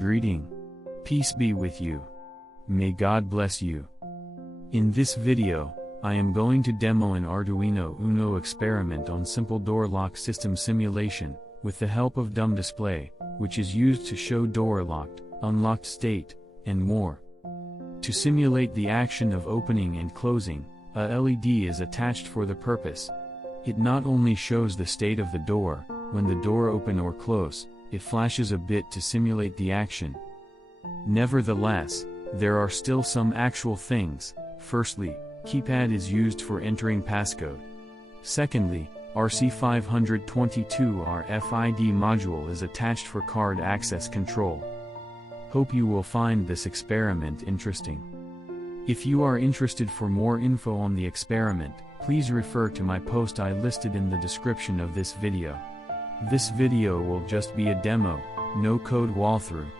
Greeting. Peace be with you. May God bless you. In this video, I am going to demo an Arduino UNO experiment on simple door lock system simulation, with the help of DumbDisplay, which is used to show door locked, unlocked state, and more. To simulate the action of opening and closing, a LED is attached for the purpose. It not only shows the state of the door, when the door open or close, it flashes a bit to simulate the action. Nevertheless, there are still some actual things. Firstly, Keypad is used for entering passcode. Secondly, RC522 R F ID module is attached for card access control. Hope you will find this experiment interesting. If you are interested for more info on the experiment, please refer to my post I listed in the description of this video. This video will just be a demo, no code walkthrough.